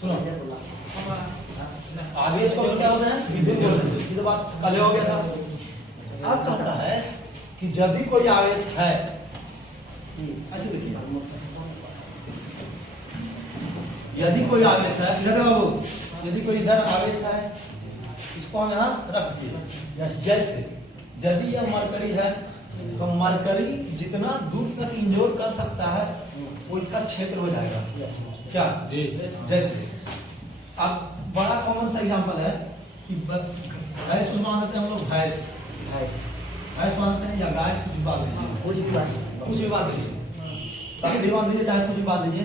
सुनो आवेश को क्या होता है विद्युत बोलते हैं। ये तो बात पहले हो गया था। अब कहता है कि यदि कोई आवेश है, ऐसे देखिए, यदि कोई आवेश है इधर बाबू, यदि कोई इधर आवेश है इसको हम यहाँ रख दिए। जैसे यदि यह मरकरी है तो मरकरी जितना दूर तक इंजोर कर सकता है वो इसका क्षेत्र हो जाएगा। क्या जी? जैसे अब बड़ा कॉमन सा एग्जांपल है कि भैंस को मान देते हैं हम लोग, भैंस मानते हैं या गाय, कुछ भी बांध दीजिए, कुछ भी बांध दीजिए, चाहे कुछ भी बांध दीजिए।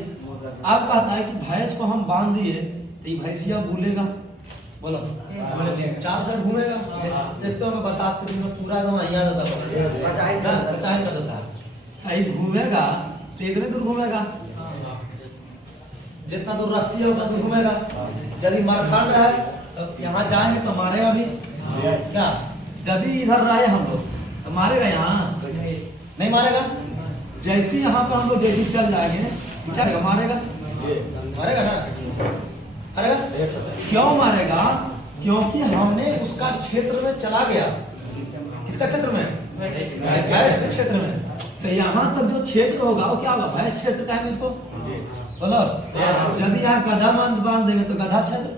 अब कहता है कि भैंस को हम बांध दिए तो ये भैंसिया बोलेगा, बोलो 4 साइड घूमेगा। देखते हो बरसात के दिन में पूरा एकदम यहाँ जाता है, कचाई कर देता है। कहीं घूमेगा तो इतने दूर घूमेगा, जितना दूर रस्सी है उतना दूर घूमेगा। यदि मरखंड है तो यहाँ जाएंगे तो मारेगा भी क्या? यदि इधर रहे हम लोग तो मारेगा, यहाँ नहीं मारेगा। जैसे यहाँ पर हम लोग जैसे चल जाएंगे मारेगा, मारेगा ना, मारेगा। क्यों मारेगा? क्योंकि हमने उसका क्षेत्र में चला गया। किसका क्षेत्र में? भैंस के क्षेत्र में। तो यहाँ तक जो क्षेत्र होगा वो क्या होगा? भैंस क्षेत्र कहेंगे इसको, बोलो। यदि यहाँ गधा बांध देंगे तो गधा क्षेत्र।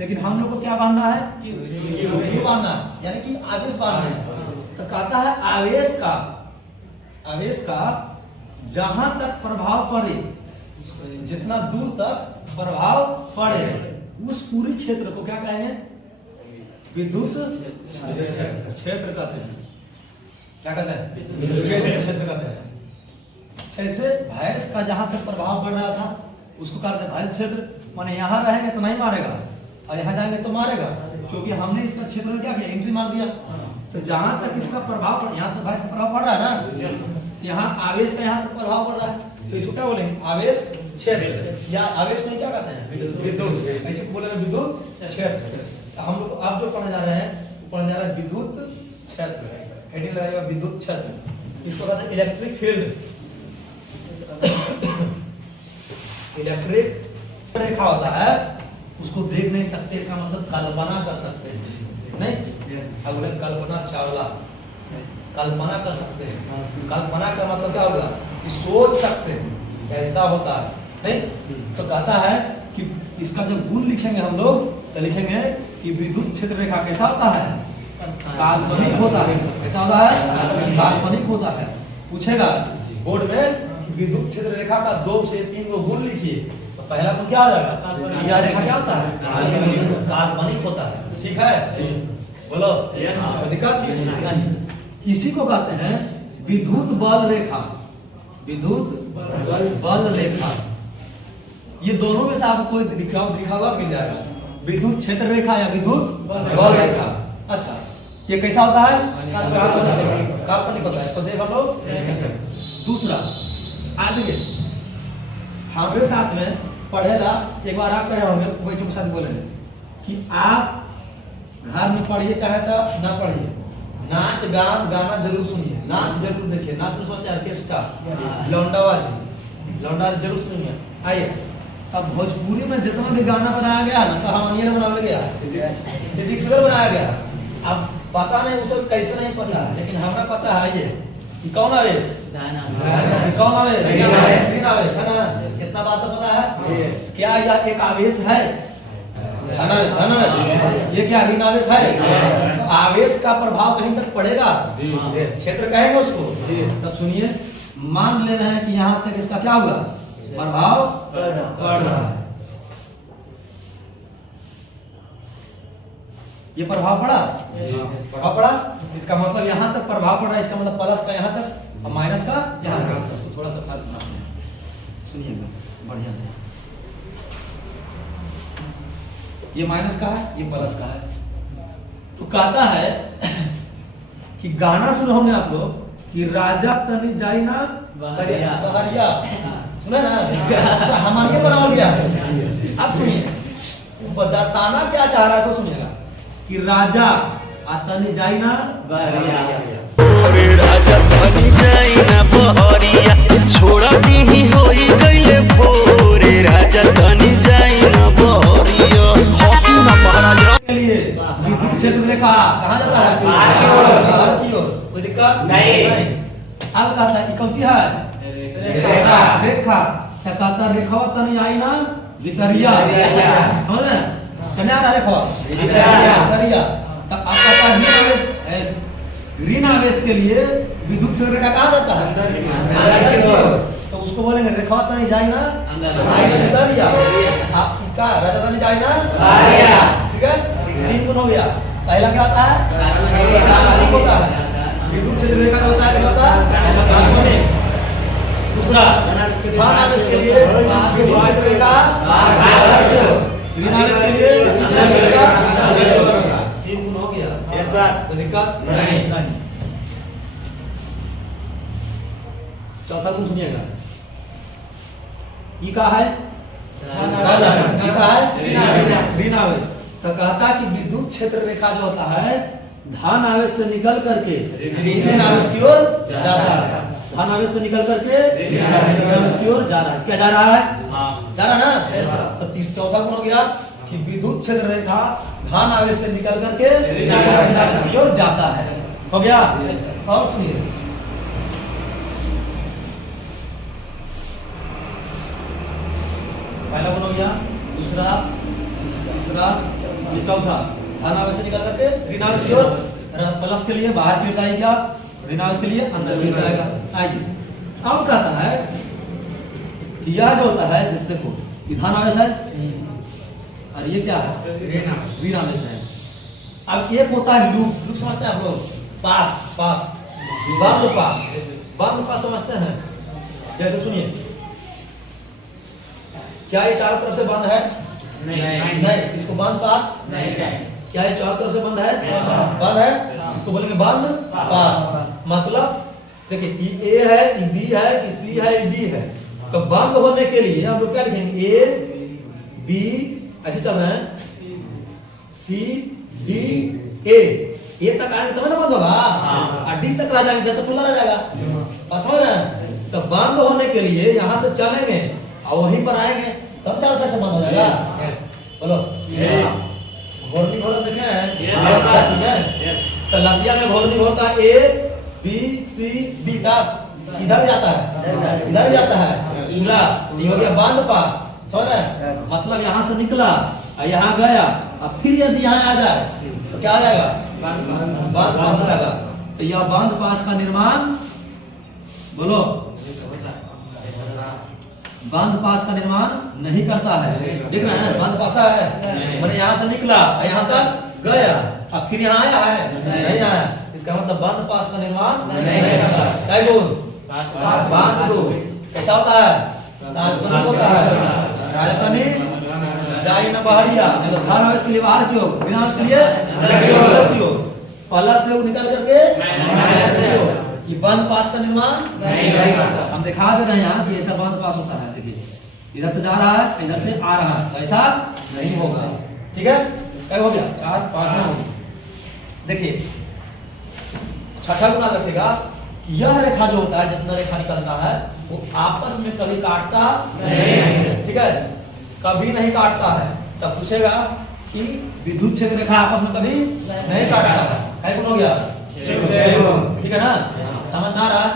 लेकिन हम लोग को क्या बांधना है? क्यों बांधना है? यानी कि आवेश बांधना है। तो कहता है आवेश का जहां तक प्रभाव पड़े, जितना दूर तक प्रभाव पड़े, उस पूरी क्षेत्र को क्या कहेंगे? विद्युत क्षेत्र कहते हैं। क्या कहते हैं? क्षेत्र कहते हैं। जैसे भैंस का जहां तक प्रभाव पड़ रहा था उसको कहते हैं भैंस क्षेत्र। माने यहाँ रहेंगे तो नहीं मारेगा और यहाँ जाएंगे तो मारेगा, क्योंकि हमने इसका क्षेत्र में क्या किया? एंट्री मार दिया। तो जहां तक इसका प्रभाव पड़, यहाँ तक भैंस का प्रभाव पड़ रहा है ना, यहाँ आवेश का यहाँ तक प्रभाव पड़ रहा है, तो इसको क्या बोलेंगे? आवेश क्षेत्र। या आवेश नहीं क्या कहते हैं? विद्युत। ऐसे बोलेंगे विद्युत क्षेत्र। हम लोग अब जो पढ़ने जा रहे हैं पढ़ने जा रहे हैं विद्युत क्षेत्र। हेडिंग लगाएगा विद्युत क्षेत्र। इसको कहते हैं इलेक्ट्रिक फील्ड। इलेक्ट्रिक रेखा होता है, उसको देख नहीं सकते, इसका मतलब कल्पना कर सकते हैं, नहीं? अगर कल्पना चावला कल्पना कर सकते हैं। कल्पना का मतलब क्या होगा? कि सोच सकते हैं ऐसा होता है, नहीं? तो कहता है कि इसका जब गुण लिखेंगे हम लोग तो लिखेंगे कि विद्युत क्षेत्र रेखा कैसा होता है? काल्पनिक होता है। कैसा होता है? काल्पनिक होता है। पूछेगा बोर्ड में विद्युत क्षेत्र रेखा का 2 से 3 गुण लिखिए, तो पहला गुण क्या आ जाएगा? यह रेखा क्या होता है? काल्पनिक होता है। ठीक है, बोलो। दिक्कत नहीं। इसी को कहते हैं विद्युत बल रेखा। विद्युत बल रेखा, ये दोनों में से आपको कोई लिखा हुआ मिल जाएगा, विद्युत क्षेत्र रेखा या विद्युत बल रेखा। अच्छा, ये कैसा होता है? काल्पनिक होता है। तो देख लो। दूसरा, आगे हमारे साथ में पढ़ेला, एक बार आप कहे होंगे बच्चों के साथ बोलेंगे कि आप घर में पढ़िए चाहे तो ना पढ़िए, नाच गाना जरूर सुनिए, नाच जरूर देखिए। नाच में सुनते ऑर्केस्ट्रा, लौंडा जरूर सुनिए। आइए, अब भोजपुरी में जितना भी गाना बनाया गया ना, सब हारमोनियम बनाया गया, फिजिक्स बनाया गया। अब पता नहीं उसे कैसे नहीं पता, लेकिन हमें पता है ये कि कौन आवेश, कौन आवेश, ऋण आवेश है ना। इतना बात तो पता है। क्या यह एक आवेश है? ये क्या ऋण आवेश है? तो आवेश का प्रभाव कहीं तक पड़ेगा, क्षेत्र कहेंगे उसको। तो सुनिए, मान ले रहे हैं कि यहाँ तक इसका क्या हुआ? प्रभाव पड़ रहा है। ये प्रभाव पड़ा, प्रभाव पड़ा। इसका मतलब यहाँ तक प्रभाव पड़ रहा है, इसका मतलब प्लस का यहाँ तक और माइनस का यहाँ तक। उसको थोड़ा सा फर्क सुनिएगा बढ़िया से। ये माइनस का है, ये प्लस का है। तो कहता है कि गाना सुनो हमने आप लोग कि राजा तनी जाई ना बहरिया, सुना ना? हमारे बनाओ गया। अब सुनिए, दर्शाना क्या चाह रहा है सो सुनिएगा कि राजा तनी जाई ना बहरिया, राजा तनी जाई ना बहरिया, छोड़ा दी होई गइले भोरे, राजा तनी जाई ना कहता है कौन सी है रेखा क्या कहता है रेखा तनी आई ना भितरिया समझ रहे कन्या था रेखा भितरिया तब आप कहता है ऋण आवेश के लिए विद्युत क्षेत्र रेखा कहाँ जाता है तो उसको बोलेंगे रेखा तनी जाए ना भितरिया आप का राजा तनी जाए ना ठीक है 3 गुण हो गया पहला क्या होता है होता है विद्युत क्षेत्र रेखा होता है क्या होता है दूसरा ऋण आवेश के लिए विद्युत क्षेत्र रेखा ऋण आवेश के लिए 3 गुण हो गया ऐसा कोई दिक्कत नहीं। चौथा गुण सुनिएगा ई का है ई का है ऋण आवेश तो कहता कि विद्युत क्षेत्र रेखा जो होता है धन आवेश से निकल करके ऋण आवेश की ओर जाता है धन आवेश से निकल करके ऋण आवेश की ओर जा रहा है क्या जा रहा है जा रहा ना तो चौथा गुण हो गया कि विद्युत क्षेत्र रेखा धन आवेश से निकल करके ऋण आवेश की ओर जाता है हो गया। और सुनिए पहला गुण हो गया दूसरा तीसरा ये चौथा धन आवेश से निकल करके ऋण आवेश की ओर प्लस के लिए बाहर की ओर जाएगा ऋण आवेश के लिए अंदर की ओर जाएगा। आइए अब कहता है कि यह जो होता है जिस देखो ये धन आवेश है और ये क्या है ऋण आवेश है। अब एक होता है लूप लूप समझते हैं आप लोग पास पास बांध पास समझते हैं जैसे सुनिए क्या ये चारों तरफ से बंद है नहीं इसको बांध पास नहीं क्या ये चारों तरफ से बंद है बंद है इसको बोलेंगे बांध पास मतलब देखिए ये ए है ये बी है ये सी है ये डी है तो बंद होने के लिए हम लोग क्या लिखेंगे ए बी ऐसे चल रहे हैं सी डी ए तक आएंगे तब ना बंद होगा और डी तक रह जाएंगे तो खुला रह जाएगा बात समझ रहे हैं। तो बंद होने के लिए यहाँ से चलेंगे और वहीं पर आएंगे तब चारों साइड से बंद हो जाएगा बोलो घोरनी घोर देखे हैं तो लतिया में घोरनी घोर का ए बी सी डी तक इधर जाता है पूरा ये हो गया बांध पास समझ रहे मतलब यहाँ से निकला और यहाँ गया और फिर यदि यहाँ आ जाए तो क्या आ जाएगा बांध पास हो जाएगा। तो यह बांध पास का निर्माण बोलो बांध पास का निर्माण नहीं करता है देख रहे हैं बांध पासा है मैंने यहाँ से निकला यहाँ तक गया अब फिर यहाँ आया है नहीं आया इसका मतलब बांध पास का निर्माण नहीं करता है। पांच गुण कैसा होता है होता है राजधानी जाई न बहरिया मतलब धन आवेश के लिए बाहर की ओर ऋण आवेश के लिए अंदर की ओर पहला से वो निकल करके ये बांध पास का निर्माण नहीं करता। हम दिखा दे रहे हैं यहाँ कि ऐसा बांध पास होता है देखिए इधर से जा रहा है इधर से आ रहा है ऐसा नहीं होगा ठीक है क्या हो गया 4 5 में हो गया। देखिए छठा गुना रखेगा यह रेखा जो होता है जितना रेखा निकलता है वो आपस में कभी काटता नहीं ठीक है कभी नहीं काटता है। तब पूछेगा कि विद्युत क्षेत्र रेखा आपस में कभी नहीं काटता है क्या गुण हो गया ठीक है ना समझ में आ रहा है।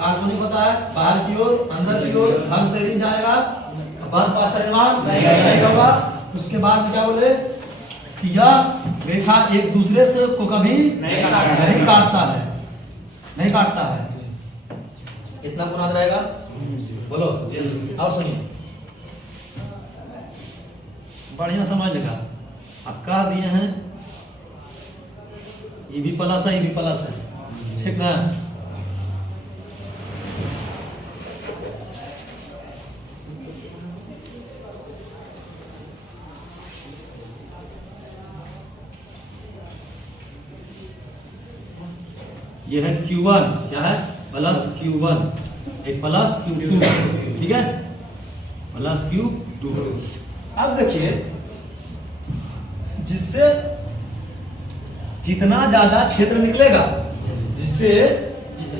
आर्गोनिक होता है बाहर की ओर अंदर की ओर धन से ऋण जाएगा बांध पास का निर्माण नहीं होगा। उसके बाद क्या बोले कि यह रेखा एक दूसरे से को कभी नहीं काटता है इतना बुनियाद रहेगा बोलो। अब सुनिए बढ़िया समझ लेगा अब कह दिए हैं ये भी प्लस है ये भी प्लस है ठीक ना। ये है Q1 क्या है प्लस Q1 एक प्लस Q2 ठीक है प्लस Q2। अब देखिए जिससे जितना ज्यादा क्षेत्र निकलेगा जिससे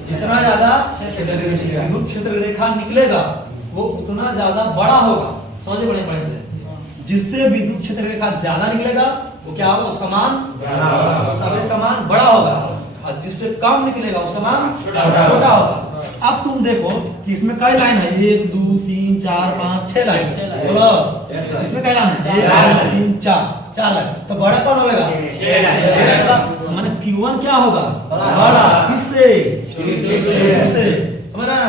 जितना ज्यादा विद्युत क्षेत्र रेखा निकलेगा वो उतना ज्यादा बड़ा होगा समझे बड़े पॉइंट से। जिससे विद्युत क्षेत्र रेखा ज्यादा निकलेगा वो क्या होगा उसका मान उस आवेश का मान बड़ा होगा और जिससे कम निकलेगा उसका मान छोटा होगा। अब तुम देखो कि इसमें कई लाइन है, 1 2 3 4 5 6 लाइन बोलो, इसमें कई लाइन है, 1 2 3 4 लाइन, तो बड़ा कौन होगा? माने Q1 क्या होगा? बड़ा, किससे? से समझ रहे हैं?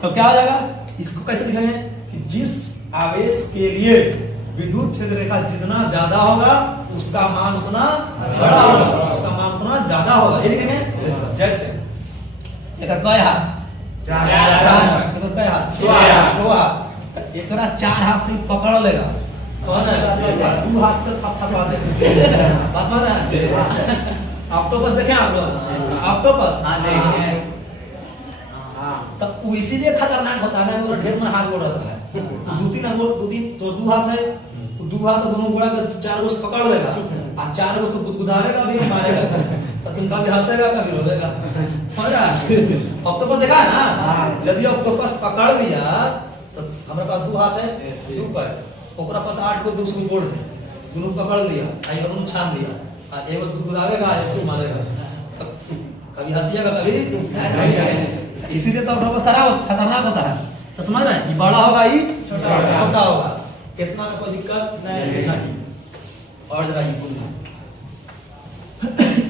तो क्या हो जाएगा, इसको कैसे लिखेंगे कि जिस आवेश के लिए विद्युत क्षेत्र रेखा जितना ज्यादा होगा उसका मान उतना बड़ा होगा, उसका मान उतना ज्यादा होगा, ये लिखेंगे। जैसे एक कई हाथ, 4 हाथ, कई हाथ, 6 हाथ, तो एकरा 4 हाथ से पकड़ लेगा, समझ रहे हैं? 2 हाथ से थपथपा दे, बात समझ रहे हैं? ऑक्टोपस देखें आप लोग, ऑक्टोपस तब वो इसीलिए खतरनाक होता है, वो ढेर में हाथ गोड़ रहता है, 2-3 तो 2 हाथ है, 2 हाथ दोनों गोड़ा कर 4 को पकड़ लेगा और 4 को गुदगुदावेगा भी, मारेगा, तो तुम कभी हंसेगा कभी रोवेगा, समझ रहा है? ऑक्टोपस देखा है ना, यदि ऑक्टोपस पकड़ लिया तो हमारे पास 2 हाथ है, 2 पैर, ओकरा पास 8 को 2 गोड़ है, दोनों पकड़ लिया, दोनों छान दिया, एगो गुदगुदावेगा एगो मारेगा, कभी हंसिएगा कभी नहीं। इसीलिए तो ऑक्टोपस खतरनाक होता है, तो समझ रहे हैं? ये बड़ा होगा, ये छोटा होगा, कितना में कोई दिक्कत नहीं। और जरा ये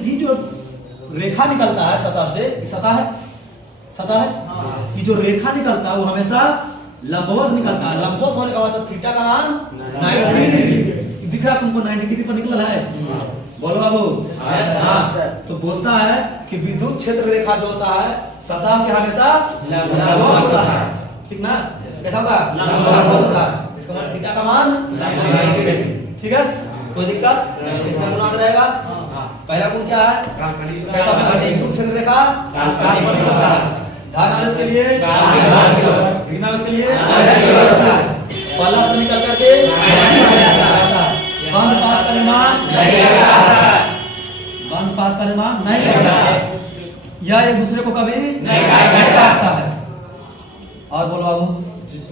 ये जो रेखा निकलता है सतह से, सतह है, ये जो रेखा निकलता है वो हमेशा लंबवत निकलता है। लंबवत होने का मतलब थीटा का मान 90 डिग्री दिख रहा तुमको, 90 डिग्री पर निकला है, बोलो बाबू। हाँ, तो बोलता है कि विद्युत क्षेत्र रेखा जो होता है सतह के हमेशा लंबवत होता है, ठीक ना? कैसा होता है? लंबवत होता है, इसका मतलब थीटा का मान 90 डिग्री, ठीक है? कोई दिक्कत? कितना गुना रहेगा? पहला गुण क्या है? कैसा होता है? विद्युत क्षेत्र रेखा काल्पनिक होता है, धन आवेश के लिए ऋण आवेश के लिए पहला से निकल करके बंद पास का निर्माण नहीं करता है, बंद पास का निर्माण नहीं करता है, या एक दूसरे को कभी नहीं काटता है। और बोलो बाबू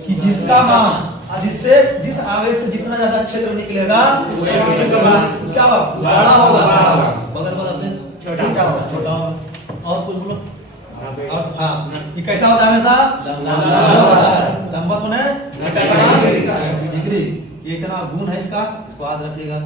कि जिसका मान, जिससे जिस आवेश से जितना ज्यादा क्षेत्र निकलेगा क्या होगा? बड़ा होगा, बगल वाला से छोटा होगा। और कुछ बोलो। और हाँ, ये कैसा होता है? हमेशा लंबवत होता है, लंबवत होने डिग्री, ये इतना गुण है इसका, इसको याद रखिएगा।